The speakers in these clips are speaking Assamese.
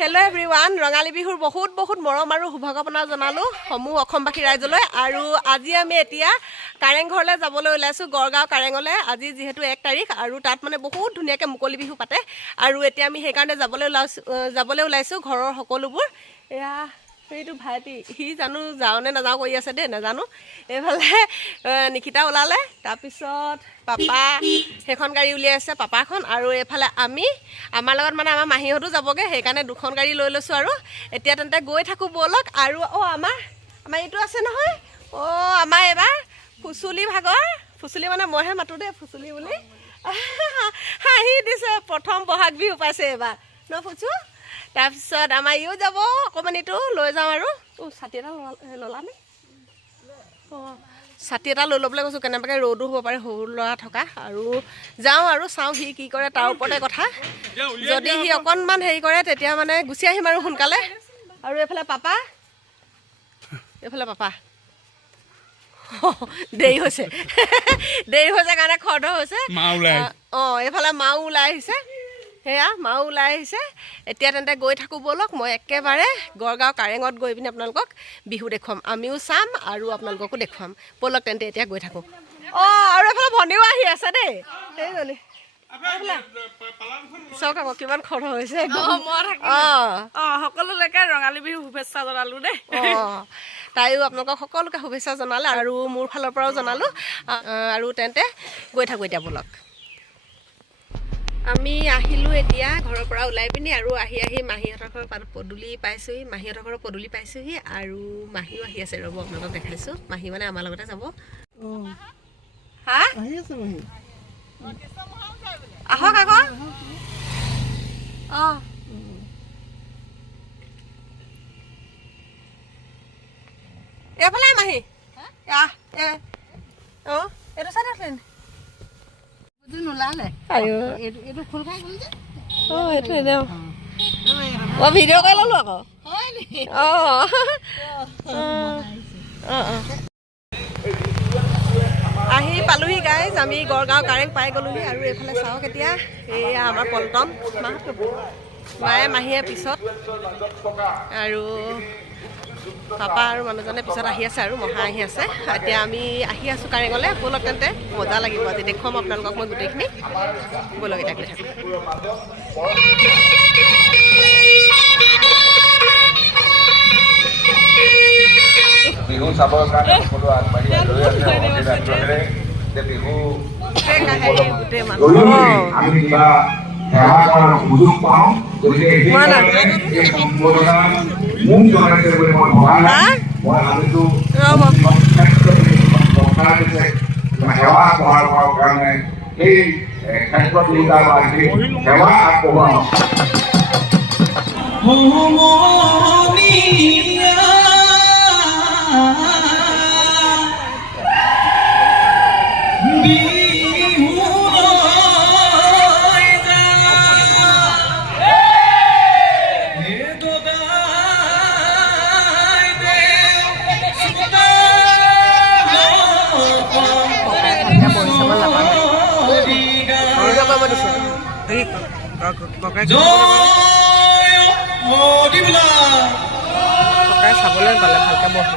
হেল্ল' এভৰিৱান, ৰঙালী বিহুৰ বহুত বহুত মৰম আৰু শুভকামনা জনালোঁ সমূহ অসমবাসী ৰাইজলৈ। আৰু আজি আমি এতিয়া কাৰেংঘৰলৈ যাবলৈ ওলাইছোঁ, গড়গাঁও কাৰেঙলৈ। আজি যিহেতু 1 তাৰিখ আৰু তাত মানে বহুত ধুনীয়াকৈ মুকলি বিহু পাতে। আৰু এতিয়া আমি সেইকাৰণে যাবলৈ ওলাইছোঁ ঘৰৰ সকলোবোৰ। এয়া সেইটো ভাইটি, সি জানো যাওঁ নে নাযাওঁ কৰি আছে দেই, নাজানো। এইফালে নিকিতা ওলালে, তাৰপিছত পাপা সেইখন গাড়ী উলিয়াইছে, পাপাখন। আৰু এইফালে আমাৰ লগত মানে আমাৰ মাহীহঁতো যাবগৈ, সেইকাৰণে 2খন গাড়ী লৈ লৈছোঁ। আৰু এতিয়া তেন্তে গৈ থাকোঁ ব'লক। আৰু আমাৰ এইটো আছে নহয়, আমাৰ এইবাৰ ফুচুলি ভাগৰ, ফুচুলি মানে মইহে মাতোঁ দেই ফুচুলি বুলি, হাঁহি দিছে। প্ৰথম বহাগ বিহু পাইছে এইবাৰ ন ফুচু। তাৰপিছত আমাৰ ইও যাব, অকণমানিটো লৈ যাওঁ। আৰু ছাতি এটা ল'লানে? ছাতি এটা লৈ ল'বলৈ কৈছোঁ, কেনেবাকৈ ৰ'দো হ'ব পাৰে সৰু ল'ৰা থকা। আৰু যাওঁ আৰু চাওঁ সি কি কৰে, তাৰ ওপৰতে কথা। যদি সি অকণমান হেৰি কৰে তেতিয়া মানে গুচি আহিম আৰু সোনকালে। আৰু এইফালে পাপা দেৰি হৈছে কাৰণে খৰধৰ হৈছে। এইফালে মাও ওলাই আহিছে, সেয়া মাও ওলাই আহিছে। এতিয়া তেন্তে গৈ থাকোঁ ব'লক। মই একেবাৰে গড়গাঁও কাৰেঙত গৈ পিনি আপোনালোকক বিহু দেখুৱাম, আমিও চাম আৰু আপোনালোককো দেখুৱাম। ব'লক তেন্তে এতিয়া গৈ থাকোঁ। আৰু এইফালে ভনীও আহি আছে দেই, সেইজনী চাওক আকৌ কিমান খৰধৰ হৈছে। সকলোলৈকে ৰঙালী বিহু শুভেচ্ছা জনালোঁ দেই। তাইও আপোনালোকক সকলোকে শুভেচ্ছা জনালে আৰু মোৰ ফালৰ পৰাও জনালোঁ। আৰু তেন্তে গৈ থাকোঁ এতিয়া ব'লক। আমি আহিলোঁ এতিয়া ঘৰৰ পৰা ওলাই পিনি, আৰু আহি মাহীহঁতৰ ঘৰৰ পদূলি পাইছোঁহি। আৰু মাহীও আহি আছে, ৰ'ব আপোনালোকক দেখাইছোঁ। মাহী মানে আমাৰ লগতে যাব। আহক আকৌ। এইফালে মাহী, এইটো চাই আছে নোলালে, এইটো খোল খাই গ'ল যে। এইটো এনেও ভিডিঅ' কৰি ল'লোঁ আকৌ। আহি পালোহি গাইজ, আমি গড়গাঁও কাৰেং পাই গ'লোহি। আৰু এইফালে চাওক এতিয়া, এয়া আমাৰ পল্টন মায়ে মাহীয়ে পিছত, আৰু পাপা আৰু মানুহজনে পিছত আহি আছে, আৰু মহা আহি আছে। এতিয়া আমি আহি আছোঁ কাৰেঙলৈ। ব'লক তেন্তে, মজা লাগিব আজি, দেখুৱাম আপোনালোকক মই গোটেইখিনি। ব'লক এতিয়া গৈ থাকোঁ। বিহু চাবৰ কাৰণে সকলো আগবাঢ়ি লৈ আছে আগ্ৰহেৰে যে বিহু আমি কিবা সেৱা কৰাৰ সুযোগ পাওঁ। গতিকে এই সম্বৰ্ধনা মোক জনাইছে বুলি মই ভবা নাই। মই ভাবিছোঁ সেৱা আগবঢ়াবৰ কাৰণে এই ক্ষেত্ৰত সেৱা আগবঢ়াওঁ। চাবলৈ পালে ভালকে বহি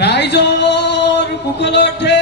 ৰাইজৰ কুশলতে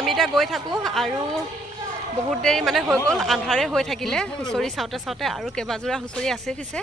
আমি এতিয়া গৈ থাকোঁ আৰু বহুত দেৰি মানে হৈ গ'ল, আন্ধাৰে হৈ থাকিলে হুঁচৰি চাওঁতে চাওঁতে, আৰু কেইবাযোৰা হুঁচৰি আছে পিছে।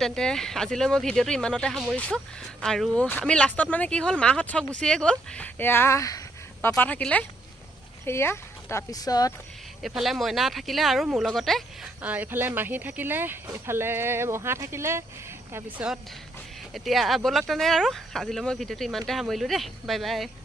তেন্তে আজিলৈ মই ভিডিঅ'টো ইমানতে সামৰিছোঁ। আৰু আমি লাষ্টত মানে কি হ'ল, মাহঁত চব গুচিয়ে গ'ল। এয়া পাপা থাকিলে, সেয়া তাৰপিছত এইফালে মইনা থাকিলে আৰু মোৰ লগতে, এইফালে মাহী থাকিলে, এইফালে মহা থাকিলে। তাৰপিছত এতিয়া ব'লক তেনে আৰু আজিলৈ মই ভিডিঅ'টো ইমানতে সামৰিলোঁ দেই। Bye bye.